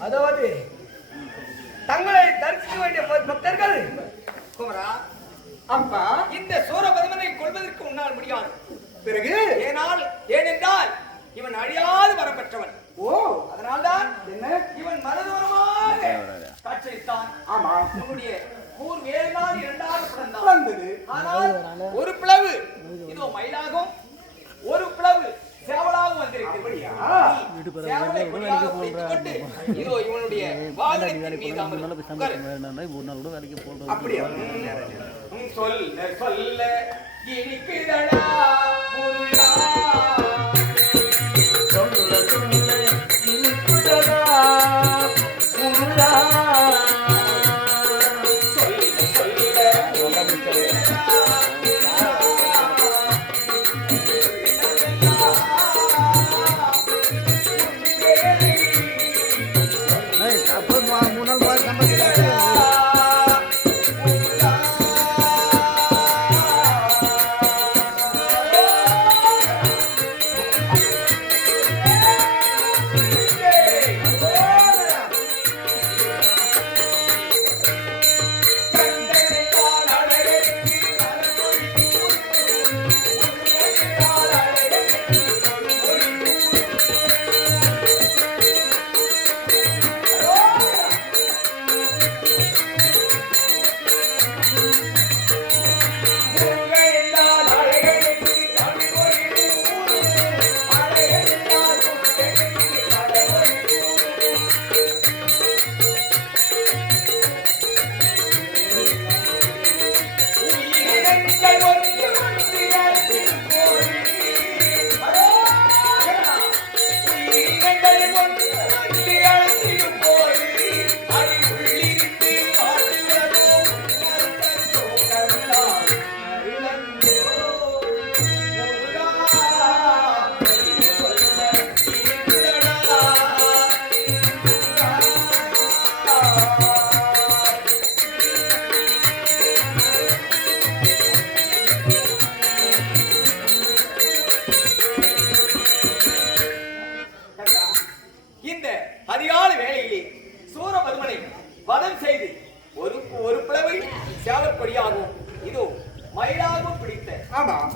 அதாவது தங்களை தரிசிக்க வேண்டிய பக்தர்கள் குமரா, அப்பா இந்த சூரபத்மனை கொள்வதற்கு உன்னால் முடியாது. பிறகு ஏனென்றால் இவன் அழியாது வரப்பெற்றவன். ஓ, அதனால்தான் என்ன இவன் மனதூரமாக காட்சித்தான். ஆமா, உன்னுடைய ஊர் 7 நாள் 2ஆக பிறந்தான். வந்தது. ஆனால் ஒரு பிளவு இதோ மயிலாகும், ஒரு பிளவு சேவலாகவும் வந்திருக்கிறது. சேவலை கொடியாக பிடித்துக் கொண்டு இதோ இவனுடைய வாகனத்தின் மீது அமர்ந்து உட்காரு. அப்படியா? சொல்ல சொல்ல இனிக்குதடா முருகா.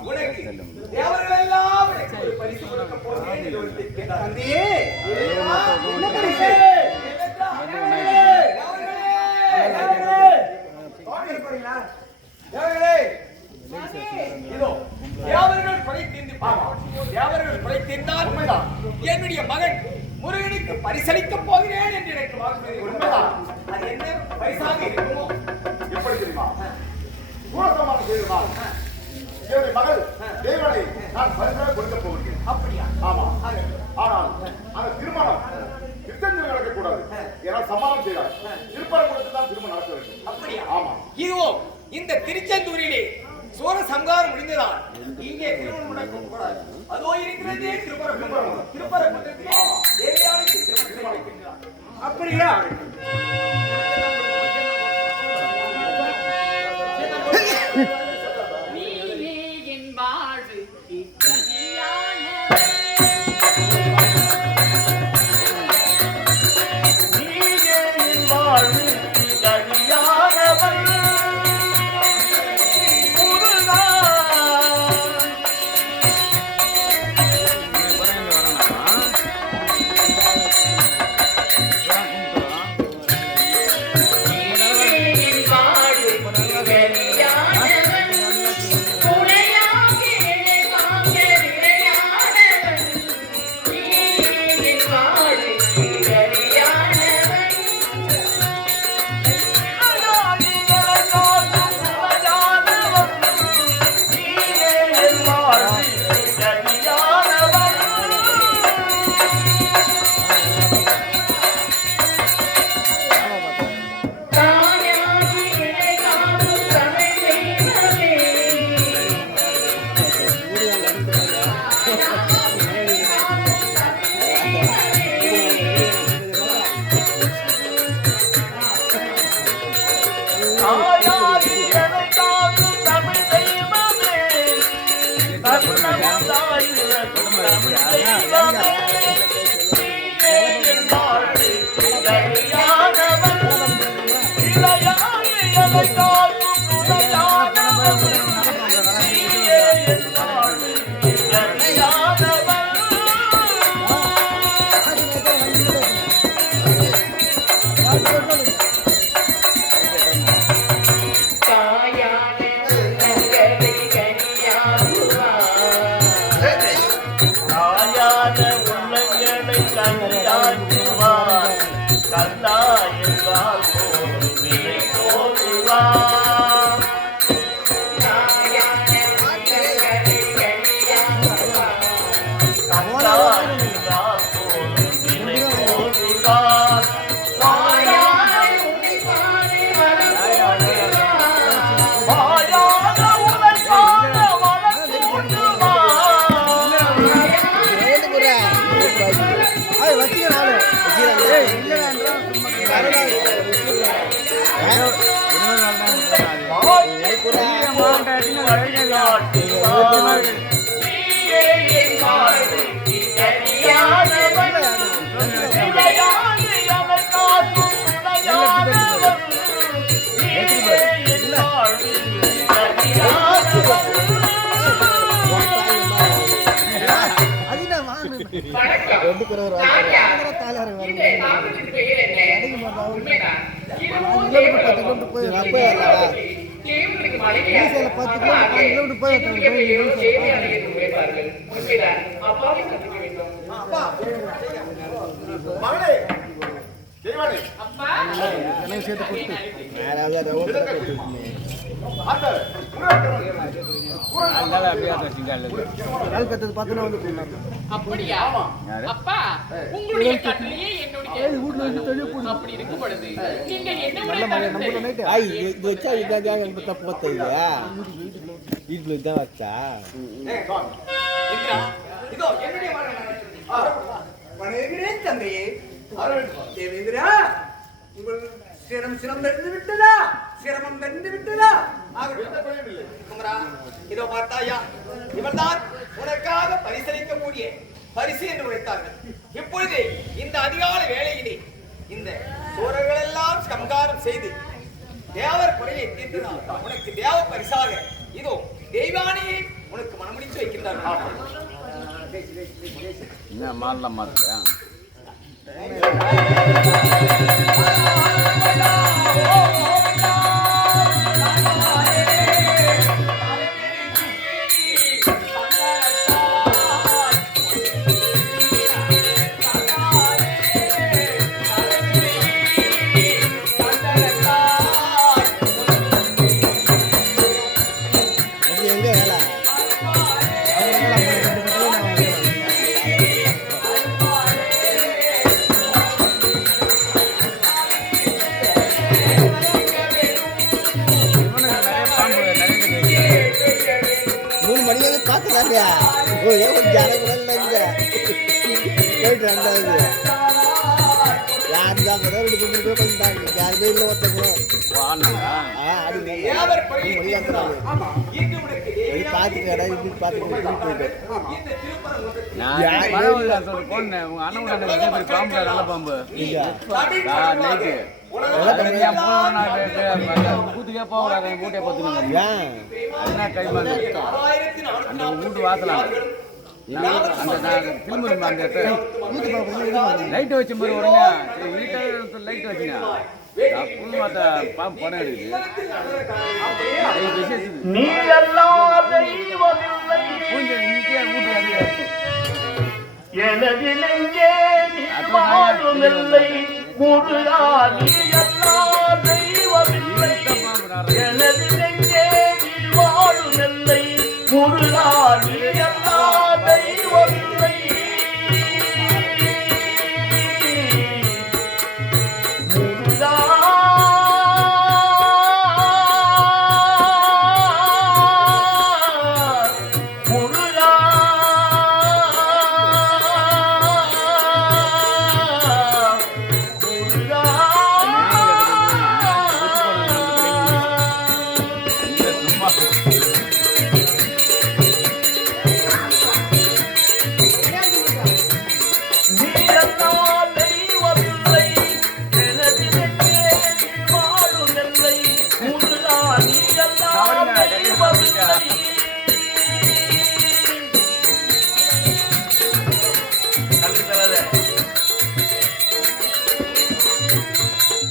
உனக்கு தேவர்கள் எல்லாம் உனக்கு ஒரு பரிசு கொடுக்க போகிறேன் என்று சொல்லியிருக்கிறார். தந்தையே, என்ன பரிசு? இதோ தேவர்கள் கொலை தீர்ந்தால் என்னுடைய மகன் முருகனுக்கு பரிசளிக்க போகிறேன் என்று எனக்கு வாக்குறுதி. அது என்ன பரிசாக இருக்குமோ? எப்படி தெரியுமா? சூரசம்மான் செய்திருந்தால் என்னுடைய மகள் தேவனை நான் பரிசாக கொடுக்க போகிறேன். அப்படியா? ஆமா. ஆனால் அந்த திருமணம் திருத்தஞ்சல் நடக்கக்கூடாது. ஏன்னா சமாளம் செய்தார். திருப்பரங்குன்றத்தில் தான் திருமணம் நடக்க வேண்டும். அப்படியா? ஆமா. இதுவோ இந்த திருச்செந்தூரிலே சோர சம்காரம் முடிந்ததால் இங்கே திருமணம் நடக்கக்கூடாது. அதோ இருக்கிறதே திருப்பரங்குன்றத்திலே தேவையானுக்கு திருமணம் நடக்கின்றார். அப்படியா? நீயே என் வாழ்வு மகளே தேவனை அப்படியா? அப்பா, உங்களுடைய கட்டளையே என்னுடைய அப்படி இருக்கும் பொழுது நீங்கள் என்ன இதோ என்னுடைய வணங்குகிறேன் தந்தையே. தேவேந்திரா, உங்கள் சிரமம் தெரிந்து விட்டதா? சிரமம் தெரிந்து விட்டதா? குமரா, இதோ பார்த்தாயா, இவர்தான் உனக்காக பரிசளிக்கக்கூடிய பரிசு என்று உரைத்தார்கள். இப்பொழுது இந்த அதிகால வேளையிலே இந்த சோழர்கள் எல்லாம் சம்காரம் செய்து தேவர் குறையை தீர்த்ததால் உனக்கு தேவ பரிசாக இதோ தெய்வானியை உனக்கு மனமுடித்து வைக்கின்றார்கள். என்ன மாறலாம் மாறல தேவர் படையில் இன்று உனக்கு கூத்துக்கே போக மூட்டையை பார்த்துங்க அந்த வீட்டு வாசலாம் லைட் வச்ச மாதிரி உடனே லைட் வச்சுங்க பாம்பு படம் இருக்குது எனது நெஞ்சே வாழுமில்லை முருகா நீ எல்லாம் தெய்வமில்லை எனது நெஞ்சே வாழுமில்லை முருகா நீ எல்லாம் தெய்வமில்லை முருகா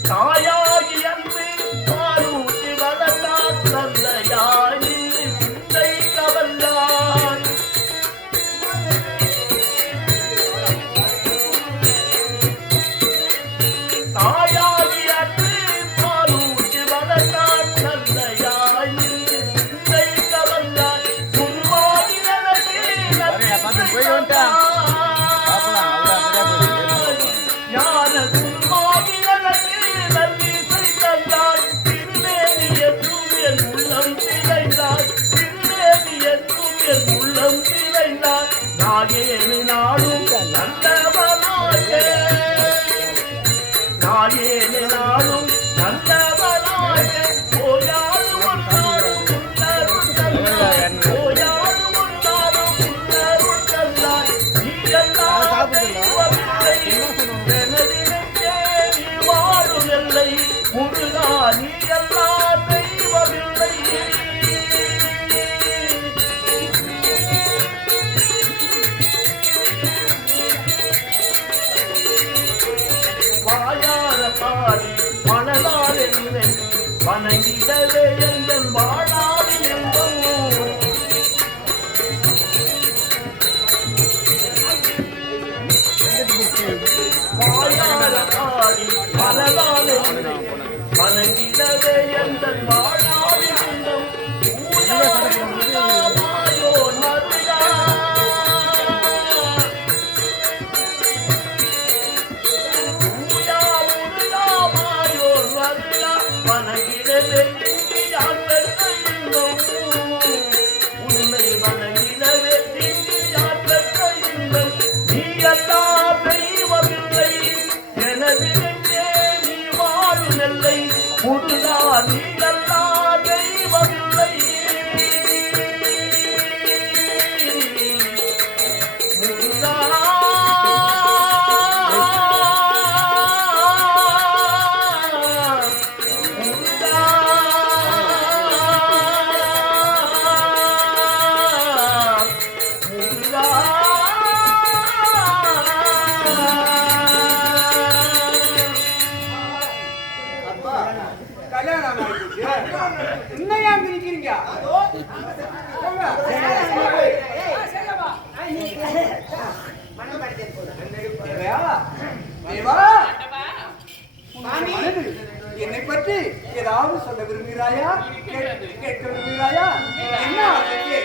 தாயாகி அன்று பாலூட்டி வளர்ந்தார் தந்தையாகி சிந்தை கவர்ந்தார் தாயாகி அன்று பாலூட்டி வளர்ந்தார் தந்தையாகி சிந்தை கவர்ந்தார் குருவாகி எனக்கு ஞான குருவாகி எனக்கு நன்றிசை தந்தாய் திருவேணியற்றும் என் உள்ளம் திளைந்தாய் திருவேணியற்றும் என் உள்ளம் திளைந்தாய் நாயேனு நாளும் நல்லவனாக நாயேனு நாளும் நல்லவனாக ஓயாடு ஒன்றாரும் உள்ளரும் தந்தாய் ஓயாடு ஒன்றாரும் உள்ளரும் தந்தாய் நீ எல்லாம் தெய்வமில்லை எனது நெஞ்சே நீ வாழுமில்லை முருகா நீ எல்லாம் தெய்வமில்லை வாயார பாடி மனதால் என்னை வணங்கிடவே எங்கள் வாழாவில் என்போம் வாயார பாடி மனதால் என்னை வணங்கிடவே எங்கள் வாழாவில் என்போம் ஊயாயோ மருகா வணங்கிடவே யார் இன்னும் ஏன் நிக்கிறீங்க? என்னை பற்றி ஏதாவது சொல்ல விரும்புகிறாயா? கேட்க விரும்புகிறாயா? என்ன ஆசை?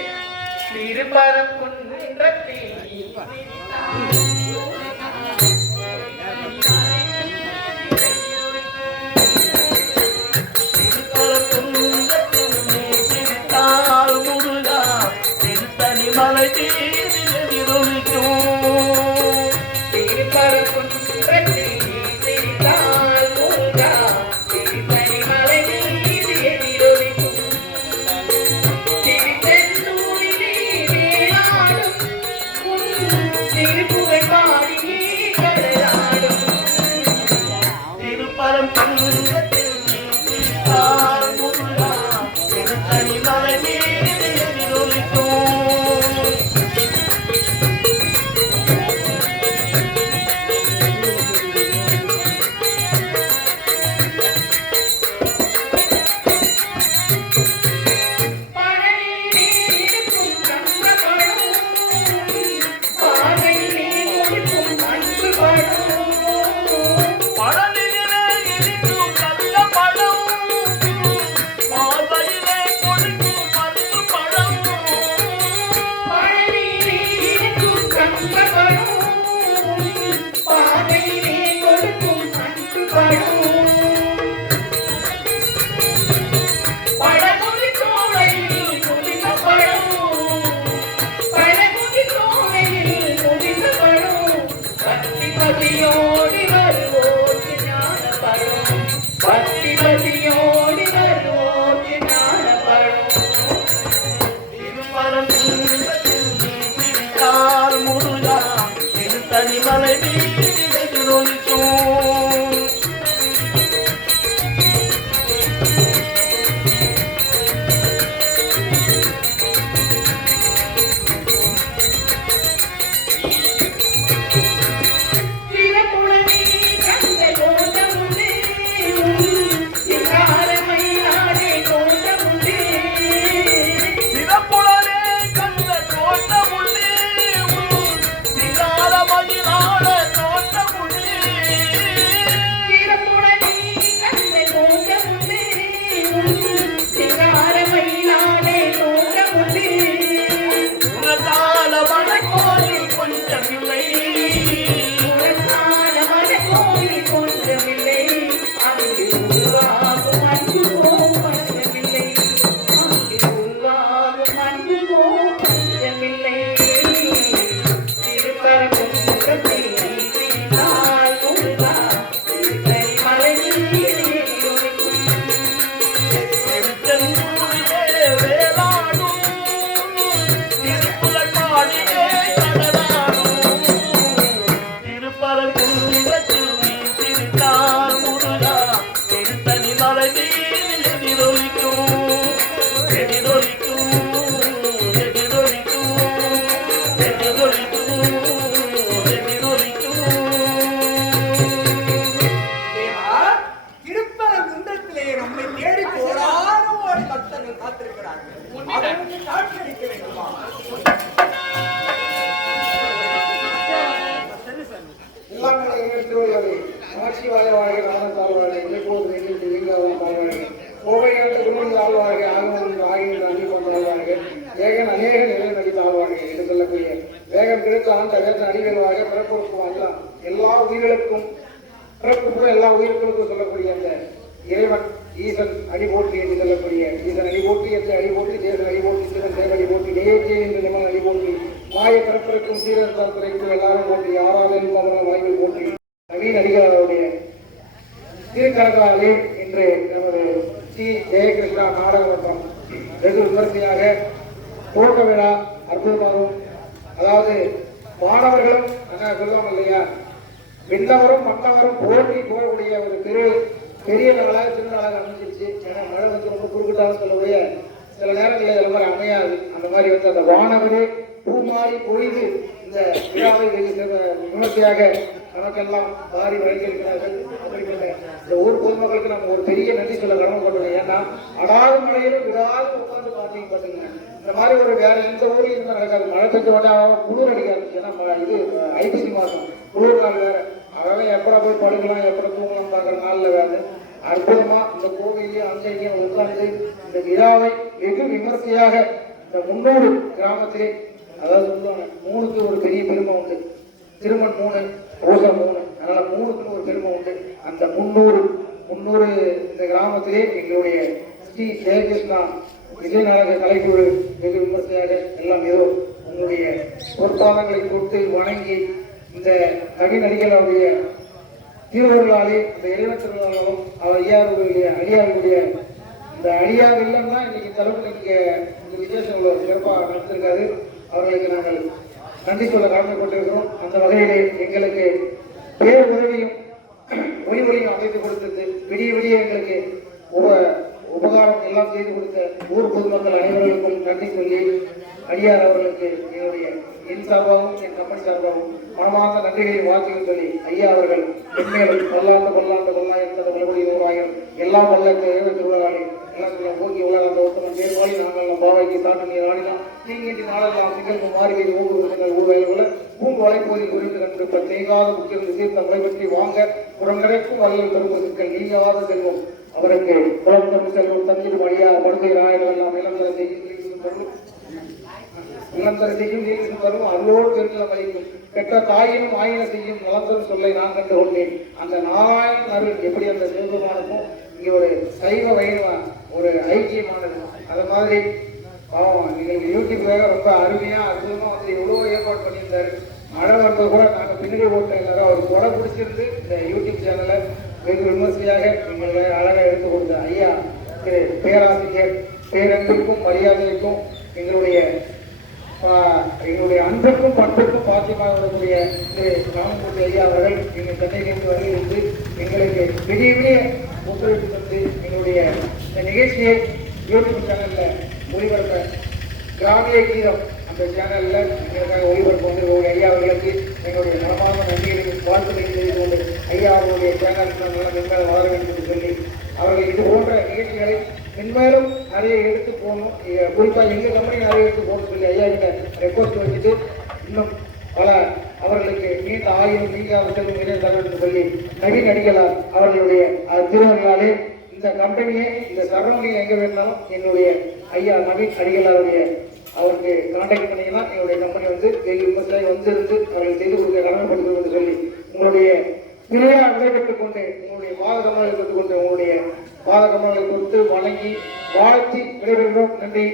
எல்லா உயிர்களுக்கும் எல்லா உயிர்களுக்கும் சொல்லக்கூடிய அந்த இறைவன் ஈசன் அடிபோற்றி என்று சொல்லக்கூடிய ஈசன் அடிபோற்றி என்று அடிபோற்றி தேசன் அடிபோற்றி சிவன் தேவ அடிபோற்றி நேயத்தே என்று நிமன் அடிபோற்றி மாய பிறப்பிற்கும் சீரன் தரத்திற்கும் எல்லாரும் போற்றி யாராலும் அதனால் வாய்ப்பு போற்றி நவீன அதிகாரிகளுடைய திருக்கரங்களாலே இன்று நமது சி ஜெயகிருஷ்ணா நாடகமன்றம் வெகு விமர்சையாக துவக்க விழா அற்புதமாகவும், அதாவது மாணவர்களும் சொல்லுவாங்க இல்லையா, விண்ணவரும் மன்னவரும் போற்றி போகக்கூடிய ஒரு பெரிய நாளாக சின்ன நாளாக அமைஞ்சிருச்சு. ஏன்னா மழை வந்து ரொம்ப குறுக்கிட்டாலும் சொல்லக்கூடிய சில நேரங்களில் இது மாதிரி அமையாது. அந்த மாதிரி வந்து அந்த வானவரே பூமாறி பொழிது இந்த விழாவை விமர்சையாக நமக்கெல்லாம் வாரி வழங்கியிருக்கிறார்கள். அப்படிப்பட்ட இந்த ஊர் பொதுமக்களுக்கு நம்ம ஒரு பெரிய நன்றி சொல்ல கடமைப்பட்டுள்ளோம். ஏன்னா அடாது மழையில விடாது உட்காந்து பாத்தீங்க இந்த மாதிரி ஒரு வேற எந்த ஊர்லயும் இருந்தா நடக்காது. மழை பெய்ஞ்ச உடனே குளிர் அடிக்காது. ஏன்னா இது ஐப்பசி மாசம் குளிர் நாள் வேற. அதெல்லாம் எப்பட போய் படுக்கலாம் எப்பட தூங்கலாம் பார்க்குற நாள்ல வேறு அற்புதமா இந்த கோவிலையும் அங்கேயும் உட்கார்ந்து இந்த விழாவை வெகு விமர்சையாக இந்த 300 கிராமத்திலே, அதாவது சொல்லுவாங்க 3க்கு ஒரு பெரிய பெருமை உண்டு. திருமண் 3, பூசை 3, அதனால 3க்குன்னு ஒரு பெருமை உண்டு. அந்த 300 இந்த கிராமத்திலே எங்களுடைய ஸ்ரீ ஜெயகிருஷ்ணா விஜய நாடக கலைக்குழு வெகு விமர்சையாக எல்லாம் ஏதோ உங்களுடைய பொற்பாதங்களை தொட்டு வணங்கி இந்த கவிநடிகள் அவருடைய தீர்வர்களாலே இந்த இறைவன் திருவிழாவும் அவர் அடியாருடைய இந்த அடியார் இல்லம் தான் இன்னைக்கு தலைமுறை இங்கே இந்த விசேஷம் சிறப்பாக நடத்திருக்காரு. அவர்களுக்கு நாங்கள் நன்றி சொல்ல கடமைப்பட்டிருக்கிறோம். அந்த வகையிலே எங்களுக்கு பேர் உதவியும் ஒளிவொலியும் அமைத்து கொடுத்தது விடிய எங்களுக்கு உபகாரம் எல்லாம் செய்து கொடுத்த ஊர் பொதுமக்கள் அனைவர்களுக்கும் நன்றி சொல்லி அடியார் அவர்களுக்கு என் சார்பாகவும் என் கம்பெனி சார்பாகவும் மனமார்ந்த நன்றிகளை வாழ்த்துகள் சொல்லி ஐயா அவர்கள் மென்மேலும் பல்லாயிரத்து மறுபடி 100,000 எல்லாம் வல்ல இறைவன் திருவிழாவில் எல்லாம் போக்கி உலக அந்த ஒருத்தவன் பேர்வாளி நாங்கள் பாவைக்கு தாட்டு நீர் ஆடினோம் தீங்கின்றி நாளெல்லாம் சிங்கல் மாறி வைத்து ஊர் ஊர்வயல்களை பூங்கொலை போதி குறித்து கண்டிருப்ப தேங்காத முக்கியம் சீர்த்த முறை பற்றி வாங்க புறங்கரைக்கும் வல்லல் பெரும் சிக்கல் நீங்காத செல்வம் அவருக்கு புறம் செல்வம் தந்திடும் அடியா படுகை ராயர்கள் எல்லாம் இளந்தர செய்யும் நீர் வரும் அருளோடு பெருநில வைக்கும் பெற்ற தாயினும் ஆயின செய்யும் நலத்தரும் சொல்லை நான் கண்டு கொண்டேன். அந்த நாராயணன் அருள் எப்படி அந்த சிவபெருமானுக்கும் இங்கே ஒரு சைவ வைணவ ஒரு ஐக்கியமானது. அது மாதிரி நீங்கள் யூடியூப்ல ரொம்ப அருமையா அற்புதமா வந்து எவ்வளவு ஏற்பாடு பண்ணியிருந்தாரு. மழை வந்தது கூட நாங்கள் பின்னாடி ஓட்ட எல்லாரும் அவர் கொடை பிடிச்சிருந்து இந்த யூடியூப் சேனலை வெகு விமர்சையாக எங்களை அழகாக எடுத்து கொடுத்த ஐயா திரு பேராசிரியர் பேரன்பிற்கும் மரியாதைக்கும் எங்களுடைய அன்புக்கும் பண்புக்கும் பாத்தியமாக வரக்கூடிய திரு ராமமூர்த்தி ஐயா அவர்கள் எங்கள் சென்னையிலிருந்து வருகிறது எங்களுக்கு விடிய ஒத்துழைப்பு தந்து எங்களுடைய இந்த நிகழ்ச்சியை யூடியூப் சேனல்ல ஒளிபரப்ப கிராமிய கீதம் அந்த சேனல்ல எங்களுக்காக ஒளிபரப்பு வந்து ஐயா அவர்களுக்கு எங்களுடைய மனமான நன்றிகளை வாழ்த்துக்களை செய்து கொண்டு ஐயா அவர்களுடைய சேனல் நல்லா மென்மேலும் வளர வேண்டும் என்று சொல்லி அவர்கள் இது போன்ற நிகழ்ச்சிகளை மென்மேலும் நிறைய எடுத்து போகணும். குறிப்பாக எங்கள் கம்பெனி நிறைய எடுத்து போகணும் சொல்லி ஐயா கிட்ட ரெக்வஸ்ட் வச்சுட்டு இன்னும் பல அவர்களுக்கு நீண்ட ஆயுள் நீங்காத செல்வம் தகவல் சொல்லி நவீன் அடிகளார் அவர்களுடைய திருவர்களாலே இந்த கம்பெனியை இந்த சரௌண்டிங் எங்கே வேணாலும் என்னுடைய ஐயா நவீன் அடிகளாருடைய அவருக்கு கான்டாக்ட் பண்ணிங்கன்னா எங்களுடைய கம்பெனி வந்து வெகு விமர்சனம் வந்திருந்து அவர்கள் செய்து கொடுக்க கடமைப்படுத்தும் என்று சொல்லி உங்களுடைய பிழையா விடைபெற்றுக் கொண்டு உங்களுடைய பாதகமலை பெற்றுக்கொண்டு உங்களுடைய பாதகமலை கொடுத்து வணங்கி வாழ்த்தி விடைபெறுகிறோம். நன்றி.